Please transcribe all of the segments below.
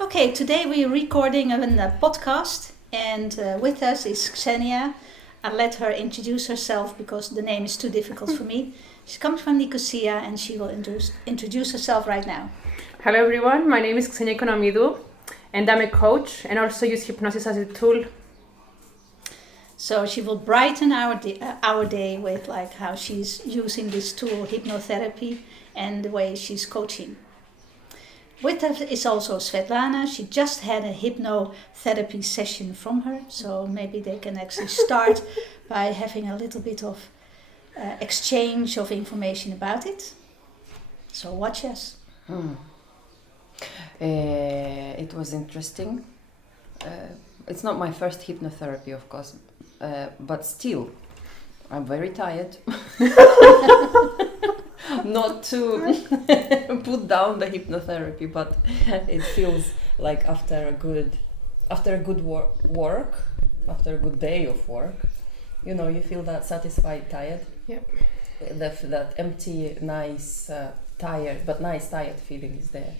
Okay, today we're recording a podcast, and with us is Xenia. I'll let her introduce herself because the name is too difficult for me. She comes from Nicosia and she will introduce herself right now. Hello everyone, my name is Xenia Economidu and I'm a coach and also use hypnosis as a tool. So she will brighten our day with like how she's using this tool, hypnotherapy, and the way she's coaching. With us is also Svetlana. She just had a hypnotherapy session from her, so maybe they can actually start by having a little bit of exchange of information about it. So watch us. It was interesting. It's not my first hypnotherapy, of course, but still, I'm very tired. Not to put down the hypnotherapy, but it feels like after a good work, after a good day of work, you feel that satisfied, tired. Yep. That empty, nice, tired feeling is there.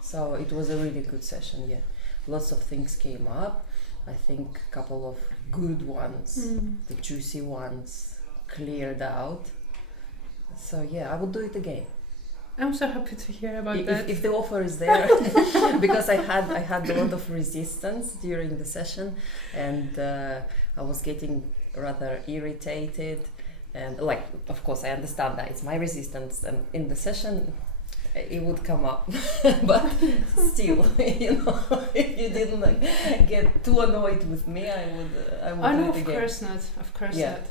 So it was a really good session. Yeah, lots of things came up. I think a couple of good ones, the juicy ones, cleared out. So yeah, I would do it again. I'm so happy to hear about that. If the offer is there, because I had a lot of resistance during the session, and I was getting rather irritated, and of course I understand that it's my resistance, and in the session it would come up, but still, if you didn't get too annoyed with me, I would do it again. Of course Yeah. not.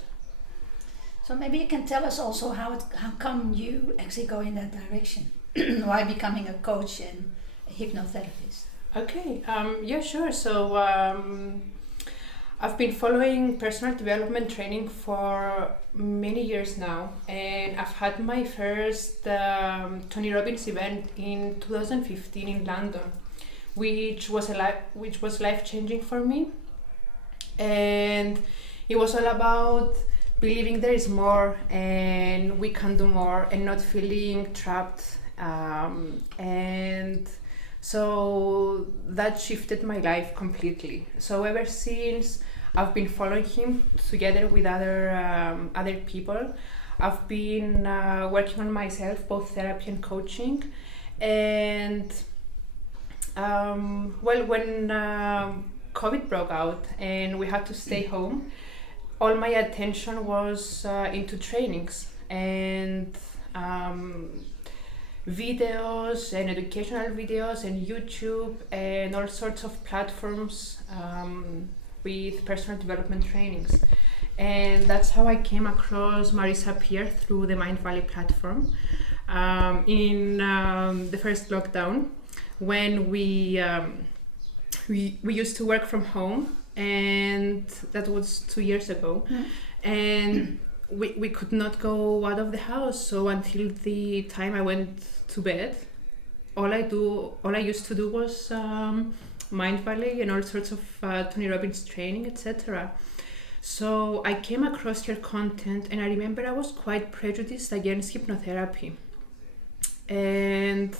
So maybe you can tell us also how come you actually go in that direction. Why becoming a coach and a hypnotherapist? Okay, yeah, sure. So I've been following personal development training for many years now, and I've had my first Tony Robbins event in 2015 in London, which was life changing for me, and it was all about believing there is more and we can do more and not feeling trapped, and so that shifted my life completely. So ever since, I've been following him together with other people. I've been working on myself, both therapy and coaching, and when COVID broke out and we had to stay home, all my attention was into trainings and videos and educational videos and YouTube and all sorts of platforms with personal development trainings. And that's how I came across Marisa Peer through the Mind Valley platform in the first lockdown, when we used to work from home, and that was 2 years ago. And we could not go out of the house, so until the time I went to bed, all I used to do was Mind Valley and all sorts of Tony Robbins training, etc. So I came across your content, and I remember I was quite prejudiced against hypnotherapy, and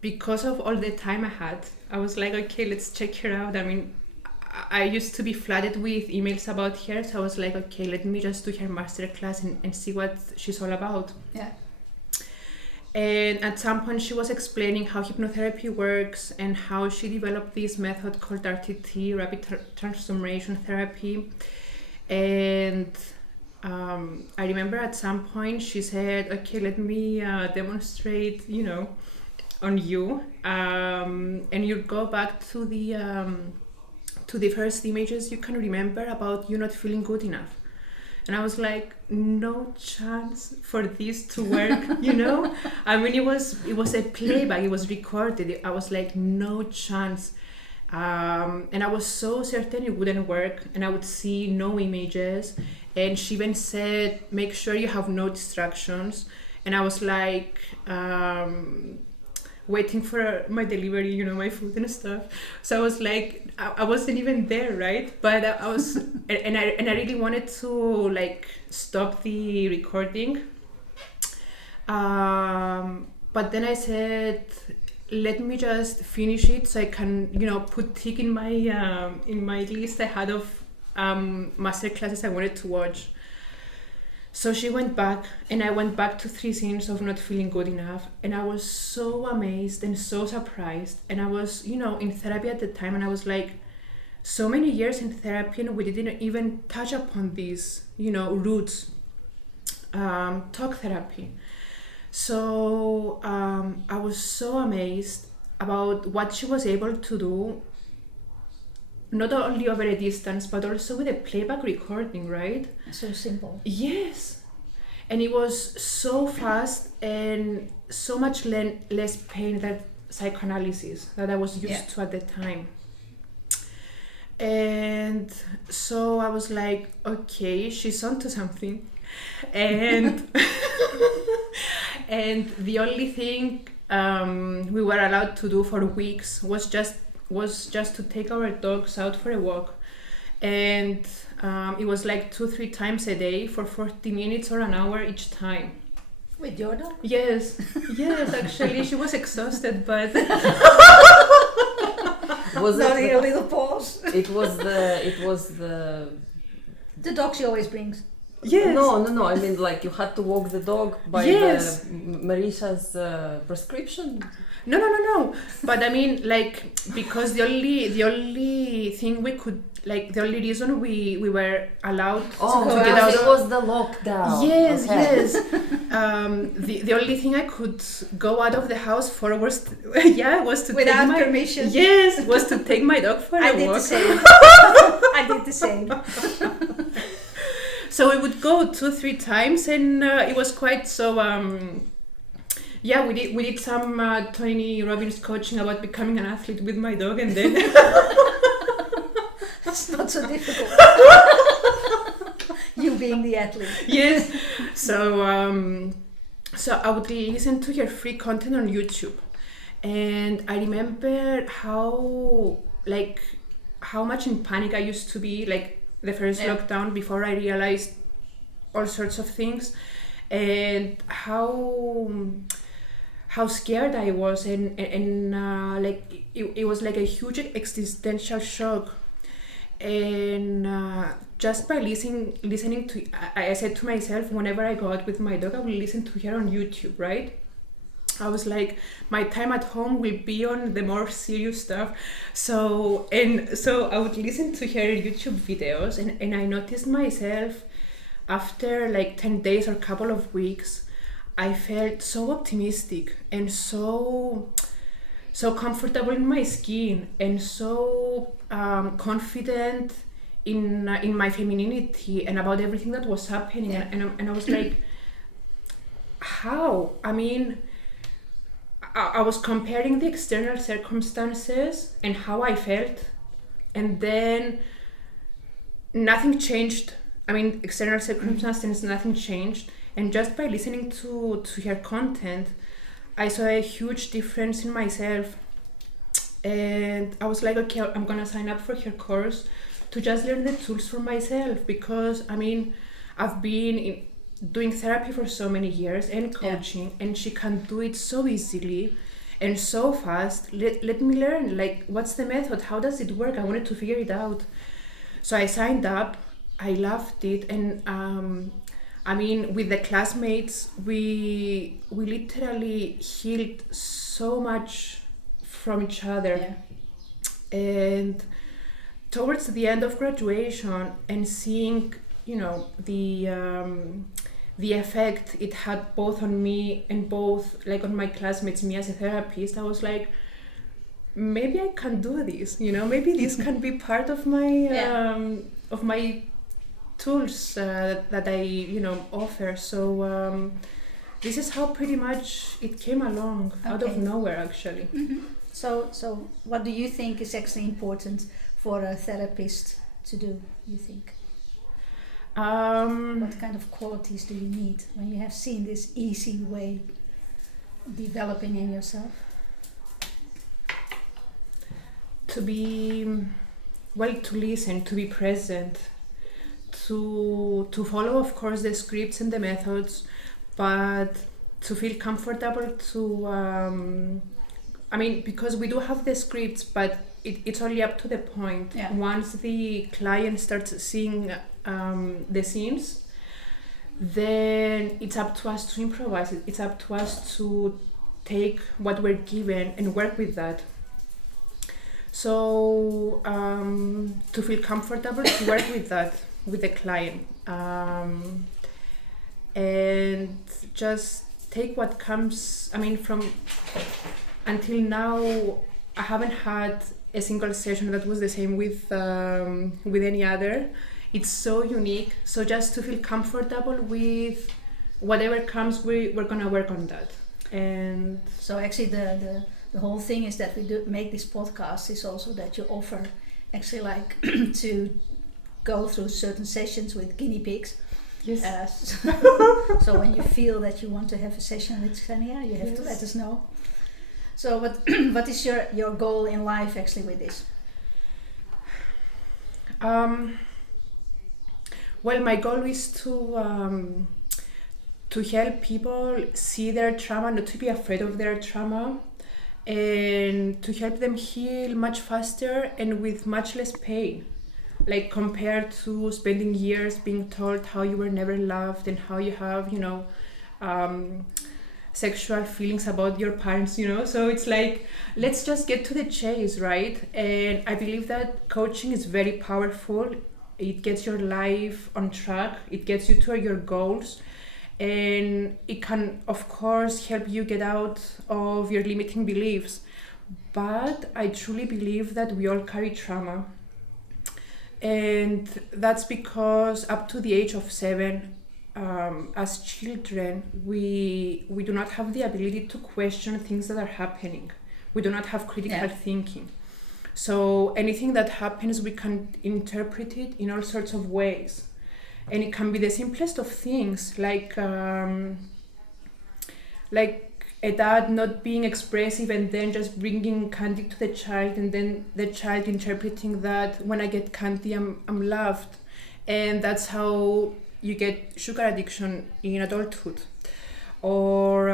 because of all the time I had, I was like, okay, let's check her out. I mean, I used to be flooded with emails about her, so I was like, okay, let me just do her masterclass and see what she's all about. Yeah. And at some point she was explaining how hypnotherapy works and how she developed this method called RTT, Rapid Transformation Therapy. And I remember at some point she said, okay, let me demonstrate, on you, and you go back to the first images you can remember about you not feeling good enough. And I was like, no chance for this to work, I mean, it was a playback, it was recorded. I was like, no chance. And I was so certain it wouldn't work, and I would see no images. And she even said, make sure you have no distractions. And I was like, waiting for my delivery, my food and stuff. So I was like, I wasn't even there, right? But I was, and I really wanted to stop the recording. But then I said, let me just finish it so I can, put tick in my list I had of master classes I wanted to watch. So she went back, and I went back to 3 scenes of not feeling good enough, and I was so amazed and so surprised. And I was, in therapy at the time, and I was like, so many years in therapy, and we didn't even touch upon these, roots, talk therapy. So I was so amazed about what she was able to do, not only over a distance, but also with a playback recording, right? So simple. Yes. And it was so fast and so much less pain than psychoanalysis that I was used to at the time. And so I was like, okay, she's onto something. And and the only thing we were allowed to do for weeks was just to take our dogs out for a walk. And it was like 2-3 times a day for 40 minutes or an hour each time. With your dog? Yes, actually she was exhausted, but was Not it a little pause. it was the The dog she always brings. yes. No, I mean, like, you had to walk the dog by Yes. Marisha's prescription. No. But I mean, like, because the only thing we could, like, the only reason we were allowed Oh, to go get out. out. it was the lockdown. Yes, Okay. yes. The only thing I could go out of the house for was to Without take my permission. Yes, was to take my dog for I a did walk. the same. I did the same. So we would go 2-3 times, and it was quite so. We did some Tony Robbins coaching about becoming an athlete with my dog, and then It's not so difficult. You being the athlete. yes. So I would listen to her free content on YouTube, and I remember how much in panic I used to be, like the first lockdown, before I realized all sorts of things, and how scared I was, and like it was like a huge existential shock. And just by listening to, I said to myself, whenever I go out with my dog, I will listen to her on YouTube, right? I was like, my time at home will be on the more serious stuff. So I would listen to her YouTube videos, and I noticed myself after like 10 days or a couple of weeks, I felt so optimistic and so comfortable in my skin, and so confident in my femininity and about everything that was happening. And I was like, how? I mean, I was comparing the external circumstances and how I felt, and then nothing changed. I mean, external circumstances, nothing changed. And just by listening to her content, I saw a huge difference in myself. And I was like, okay, I'm gonna sign up for her course to just learn the tools for myself, because I mean, I've been doing therapy for so many years and coaching, and she can do it so easily and so fast. Let me learn, like, what's the method, how does it work? I wanted to figure it out. So I signed up, I loved it, and I mean, with the classmates, we literally healed so much from each other. And towards the end of graduation, and seeing, the effect it had both on me and both, like, on my classmates, me as a therapist, I was like, maybe I can do this, maybe this can be part of my tools that I offer. So this is how pretty much it came along, out of nowhere, actually. Mm-hmm. So what do you think is actually important for a therapist to do, you think? What kind of qualities do you need when you have seen this easy way developing in yourself? To listen, to be present, to follow, of course, the scripts and the methods, but to feel comfortable to I mean, because we do have the scripts, but it's only up to the point. Yeah. Once the client starts seeing the scenes, then it's up to us to improvise it. It's up to us to take what we're given and work with that. So to feel comfortable to work with that, with the client, and just take what comes. I mean, from until now, I haven't had a single session that was the same with any other. It's so unique. So just to feel comfortable with whatever comes, we're gonna work on that. And so actually the whole thing is that we do make this podcast is also that you offer actually like to go through certain sessions with guinea pigs. yes. So when you feel that you want to have a session with Xenia, you have to let us know. So what is your goal in life actually with this? Well, my goal is to help people see their trauma, not to be afraid of their trauma, and to help them heal much faster and with much less pain. Like compared to spending years being told how you were never loved and how you have, sexual feelings about your parents, So it's like, let's just get to the chase, right? And I believe that coaching is very powerful. It gets your life on track. It gets you to your goals. And it can, of course, help you get out of your limiting beliefs. But I truly believe that we all carry trauma. And that's because up to the age of 7, as children, we do not have the ability to question things that are happening. We do not have critical thinking. So anything that happens, we can interpret it in all sorts of ways. And it can be the simplest of things, like a dad not being expressive and then just bringing candy to the child, and then the child interpreting that when I get candy, I'm loved. And that's how you get sugar addiction in adulthood. Or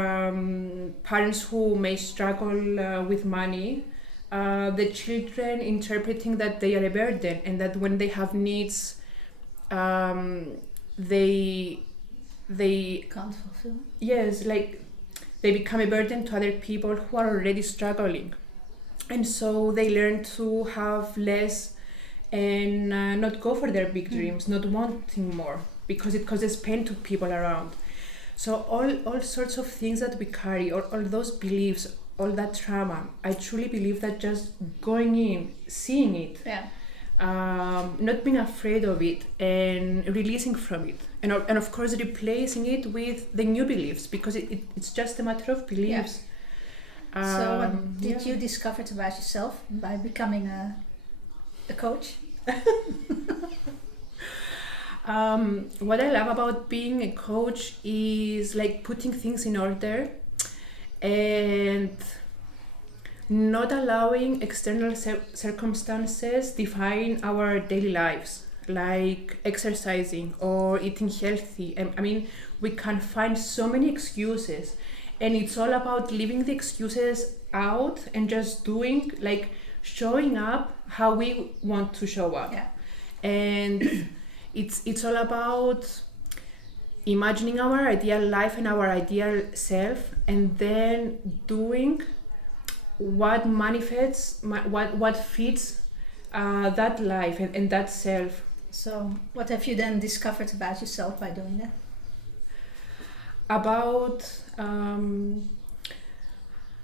parents who may struggle with money, the children interpreting that they are a burden and that when they have needs, they Can't fulfill. Yes, like they become a burden to other people who are already struggling, and so they learn to have less and not go for their big dreams, not wanting more, because it causes pain to people around. So all sorts of things that we carry, all those beliefs, all that trauma, I truly believe that just going in, seeing it, not being afraid of it and releasing from it, and of course replacing it with the new beliefs, because it's just a matter of beliefs. So what did you discover about yourself by becoming a coach? What I love about being a coach is like putting things in order and not allowing external circumstances define our daily lives, like exercising or eating healthy. I mean, we can find so many excuses, and it's all about leaving the excuses out and just doing, like showing up how we want to show up. And it's all about imagining our ideal life and our ideal self, and then doing what manifests, what fits that life and that self. So what have you then discovered about yourself by doing that? About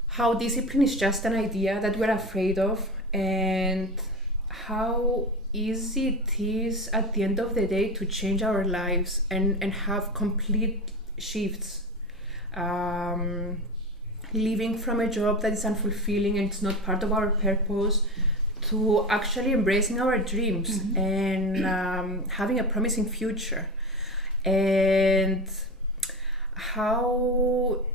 how discipline is just an idea that we're afraid of, and how easy it is at the end of the day to change our lives and have complete shifts. Leaving from a job that is unfulfilling and it's not part of our purpose, to actually embracing our dreams and having a promising future. And how,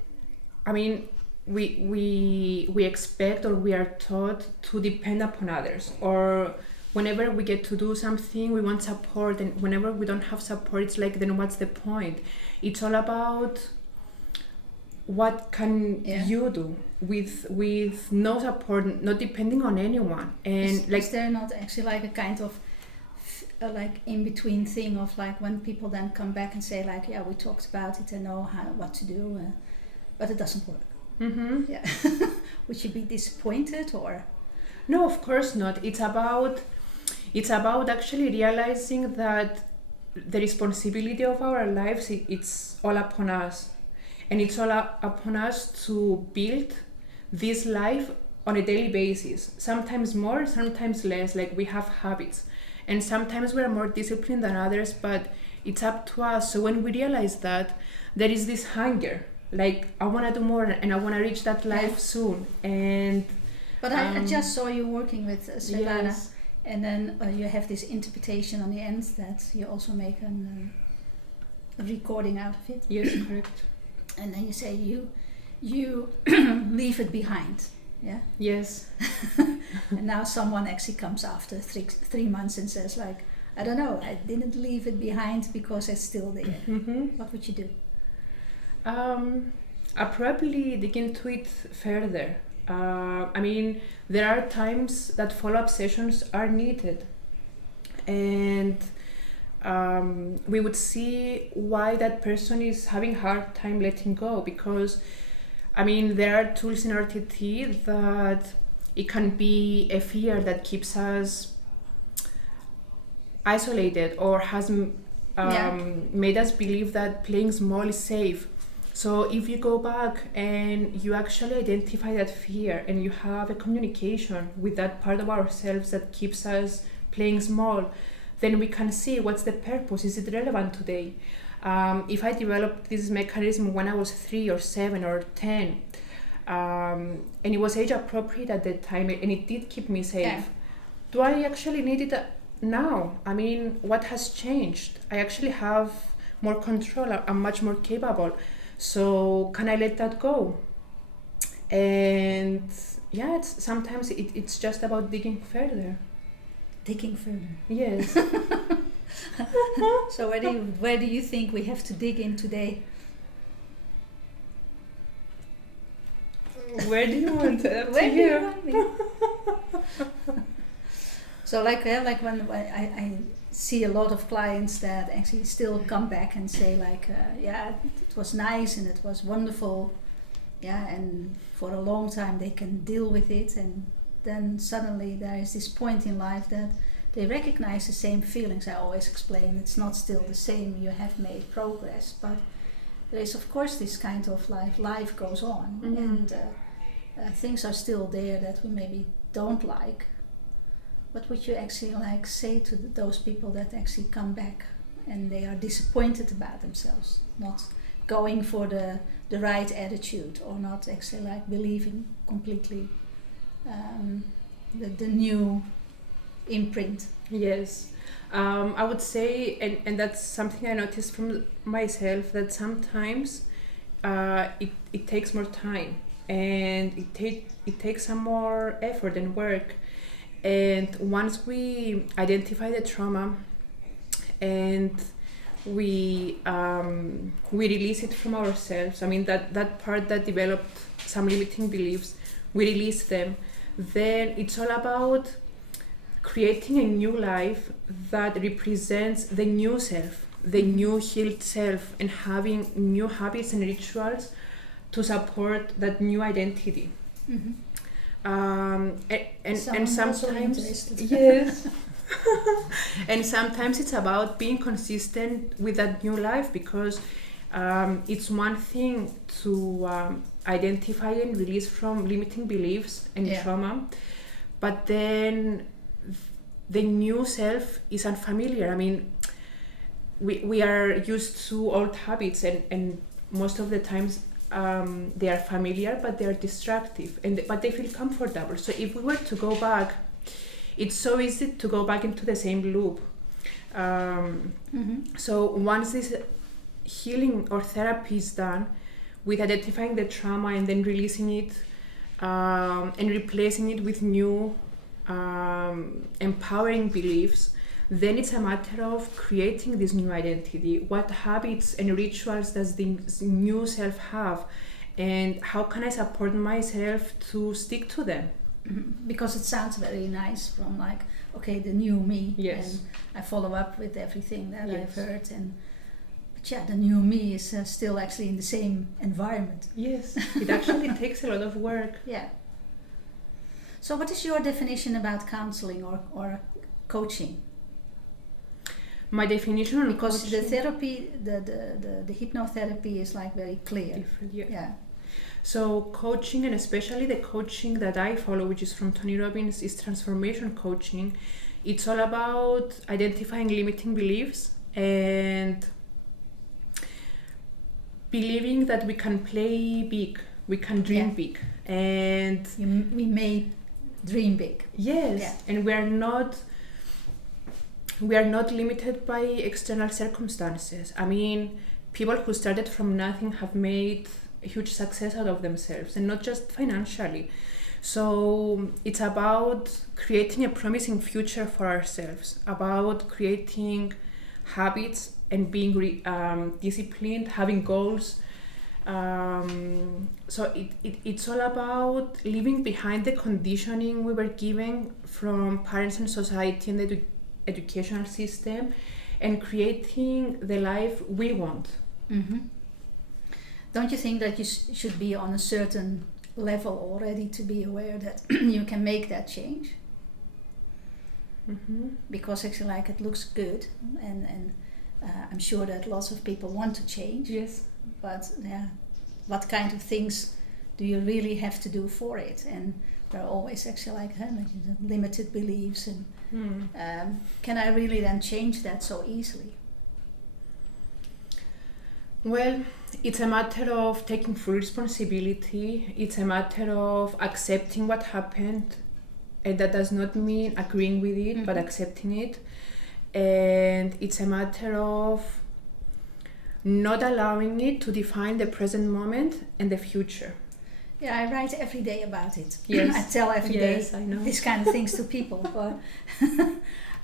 I mean, we expect, or we are taught to depend upon others, or whenever we get to do something we want support, and whenever we don't have support it's like, then what's the point? It's all about what can Yeah. you do with no support, not depending on anyone, and Is there not actually like a kind of like in between thing of like when people then come back and say like, yeah, we talked about it and know what to do, but it doesn't work. Mm-hmm. Yeah. Would you be disappointed or? No, of course not. It's about actually realizing that the responsibility of our lives, it's all upon us, and it's all upon us to build this life on a daily basis. Sometimes more, sometimes less. Like we have habits, and sometimes we're more disciplined than others, but it's up to us. So when we realize that, there is this hunger, like I want to do more and I want to reach that life soon. And but I just saw you working with Svetlana, yes. and then you have this interpretation on the end that you also make a recording out of it. Yes, correct. And then you say you leave it behind. Yeah. Yes. And now someone actually comes after 3 months and says like, I don't know, I didn't leave it behind because it's still there. Mm-hmm. What would you do? I probably dig into it further. I mean, there are times that follow-up sessions are needed, and we would see why that person is having a hard time letting go, because I mean, there are tools in RTT that it can be a fear that keeps us isolated or has made us believe that playing small is safe. So if you go back and you actually identify that fear and you have a communication with that part of ourselves that keeps us playing small, then we can see what's the purpose. Is it relevant today? If I developed this mechanism when I was 3 or 7 or 10, and it was age appropriate at the time, and it did keep me safe, do I actually need it now? I mean, what has changed? I actually have more control. I'm much more capable. So can I let that go? And yeah, sometimes it's just about digging further. Digging further. Yes. So where do you think we have to dig in today? Where do you want it? Where do you want me? So like when I see a lot of clients that actually still come back and say like, yeah, it was nice and it was wonderful, yeah, and for a long time they can deal with it, and then suddenly there is this point in life that they recognize the same feelings. I always explain it's not still the same, you have made progress, but there is of course this kind of life goes on, and things are still there that we maybe don't like. What would you actually like say to those people that actually come back and they are disappointed about themselves, not going for the right attitude, or not actually like believing completely the new imprint? Yes. I would say, and that's something I noticed from myself, that sometimes it takes more time, and it takes some more effort and work. And once we identify the trauma and we release it from ourselves, I mean that part that developed some limiting beliefs, we release them, then it's all about creating a new life that represents the new self, the new healed self, and having new habits and rituals to support that new identity. Mm-hmm. And sometimes yes. And sometimes it's about being consistent with that new life, because it's one thing to identify and release from limiting beliefs and trauma, but then the new self is unfamiliar. I mean, we are used to old habits, and most of the times they are familiar, but they are destructive, but they feel comfortable. So if we were to go back, it's so easy to go back into the same loop. So once this healing or therapy is done with identifying the trauma and then releasing it and replacing it with new empowering beliefs, then it's a matter of creating this new identity. What habits and rituals does the new self have? and how can I support myself to stick to them. Because it sounds very nice from like, okay, the new me. Yes. And I follow up with everything that Yes. I've heard. But yeah, the new me is still actually in the same environment. Yes, it actually takes a lot of work. Yeah. So what is your definition about counseling or coaching? My definition of Because coaching, the therapy, the hypnotherapy is like very clear. different, yeah. Yeah. So coaching, and especially the coaching that I follow, which is from Tony Robbins, is transformation coaching. It's all about identifying limiting beliefs and believing that we can play big, we can dream Yeah. big, and We may dream big. yes, Yeah. and we are not limited by external circumstances. I mean, people who started from nothing have made a huge success out of themselves, and not just financially. So it's about creating a promising future for ourselves, about creating habits and being disciplined, having goals. So it's all about leaving behind the conditioning we were given from parents and society and the educational system, and creating the life we want. Mm-hmm. Don't you think that you should be on a certain level already to be aware that you can make that change? Mm-hmm. Because actually, like, it looks good, and I'm sure that lots of people want to change. Yes. But yeah, what kind of things do you really have to do for it? And there are always actually like limited beliefs, and can I really then change that so easily? Well, it's a matter of taking full responsibility. It's a matter of accepting what happened, and that does not mean agreeing with it, but accepting it. And it's a matter of not allowing it to define the present moment and the future. Yeah, I write every day about it. Yes. I tell every day Yes, I know. these kind of things to people, but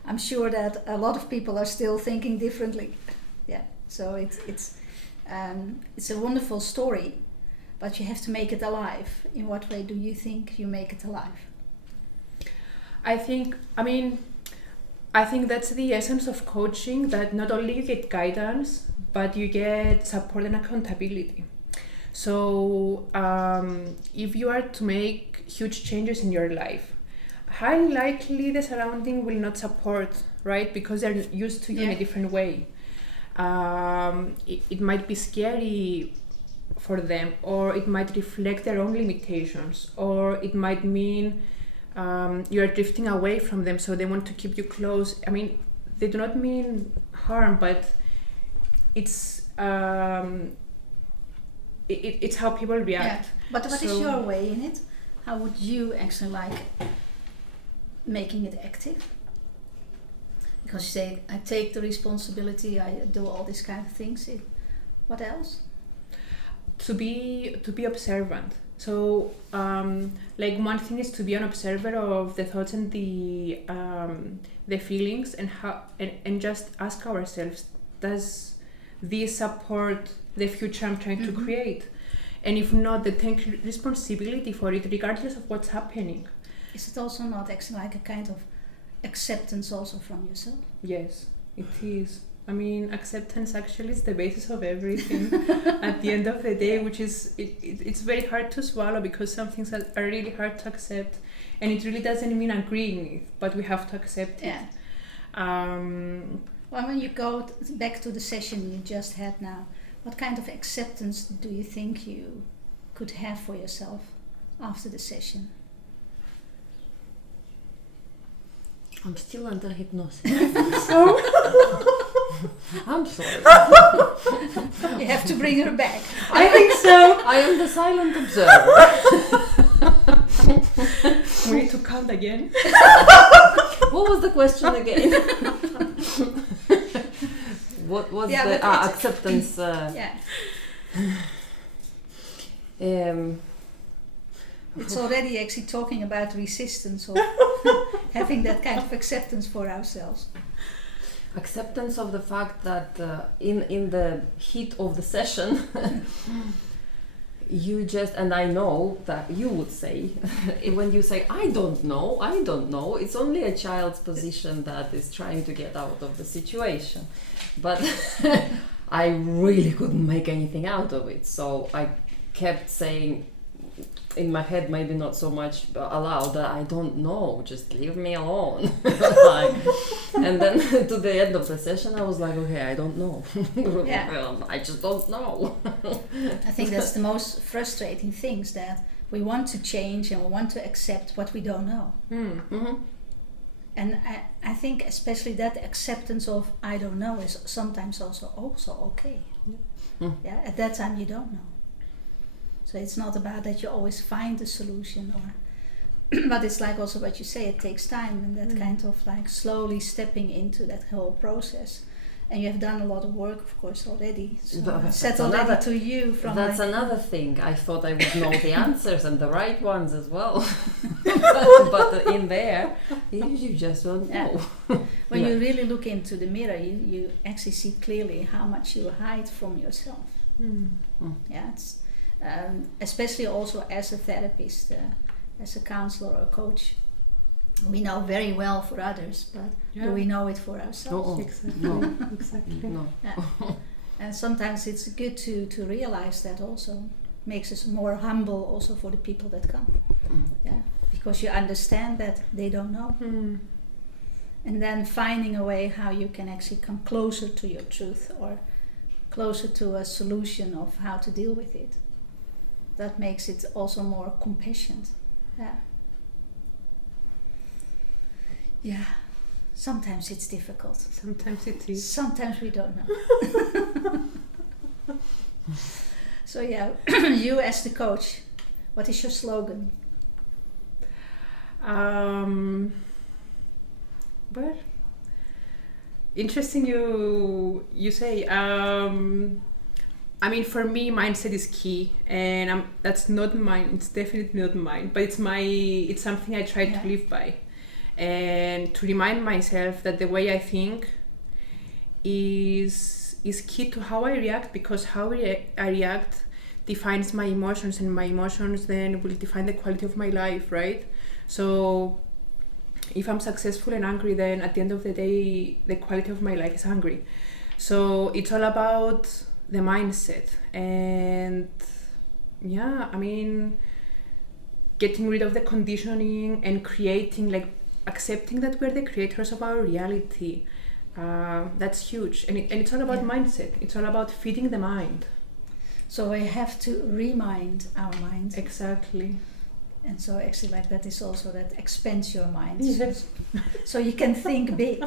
I'm sure that a lot of people are still thinking differently. Yeah, so it's a wonderful story, but you have to make it alive. In what way do you think you make it alive? I think that's the essence of coaching, that not only you get guidance, but you get support and accountability. So if you are to make huge changes in your life, highly likely the surrounding will not support, right? Because they're used to you in a different way. It might be scary for them, or it might reflect their own limitations, or it might mean you're drifting away from them, so they want to keep you close. I mean, they do not mean harm, but it's it's how people react. Yeah. But what is your way in it? How would you actually like making it active? Because you say, I take the responsibility, I do all these kind of things. What else? To be observant. So like one thing is to be an observer of the thoughts and the feelings, and how and just ask ourselves, does this support the future I'm trying to create? And if not, then take responsibility for it, regardless of what's happening. Is it also not actually like a kind of acceptance also from yourself? Yes, it is. I mean, acceptance actually is the basis of everything at the end of the day, which is, it's very hard to swallow, because some things are really hard to accept, and it really doesn't mean agreeing with, but we have to accept it. Well, when you go back to the session you just had now, what kind of acceptance do you think you could have for yourself after the session? I'm still under hypnosis. Oh, I'm sorry. You have to bring her back. I think so. I am the silent observer. We need to count again. What was the question again? What was the acceptance? It's already actually talking about resistance, or having that kind of acceptance for ourselves. Acceptance of the fact that in the heat of the session, you just, and I know that you would say, when you say, I don't know, it's only a child's position that is trying to get out of the situation. But I really couldn't make anything out of it. So I kept saying, in my head, maybe not so much aloud, that I don't know, just leave me alone. And then to the end of the session, I was like, okay, I don't know. I just don't know. I think that's the most frustrating things, that we want to change and we want to accept what we don't know. Mm-hmm. And I think especially that acceptance of I don't know is sometimes also okay. Mm. Yeah, at that time you don't know. So it's not about that you always find a solution, or but it's like also what you say, it takes time, and that kind of like slowly stepping into that whole process. And you have done a lot of work, of course, already. So that's already to you from. That's another thing. I thought I would know the answers and the right ones as well, but in there, you just don't know. When you really look into the mirror, you actually see clearly how much you hide from yourself. Yeah, it's especially also as a therapist, as a counselor or a coach. We know very well for others, but do we know it for ourselves? Exactly. No. Exactly. No. Yeah. And sometimes it's good to realize that also. Makes us more humble also for the people that come. Yeah, because you understand that they don't know. And then finding a way how you can actually come closer to your truth, or closer to a solution of how to deal with it. That makes it also more compassionate. Yeah. Yeah, sometimes it's difficult. Sometimes it is. Sometimes we don't know. So yeah, you as the coach, what is your slogan? Well, interesting you say. I mean, for me, mindset is key, and that's not mine. It's definitely not mine, but it's something I try to live by. And to remind myself that the way I think is key to how I react, because how I react defines my emotions, and my emotions then will define the quality of my life, right? So if I'm successful and angry, then at the end of the day, the quality of my life is angry. So it's all about the mindset, and yeah, I mean, getting rid of the conditioning and creating, like, accepting that we're the creators of our reality. That's huge, and it's all about mindset. It's all about feeding the mind. So we have to remind our mind. Exactly. And so actually, like, that is also that expands your mind. Yes. So you can think big.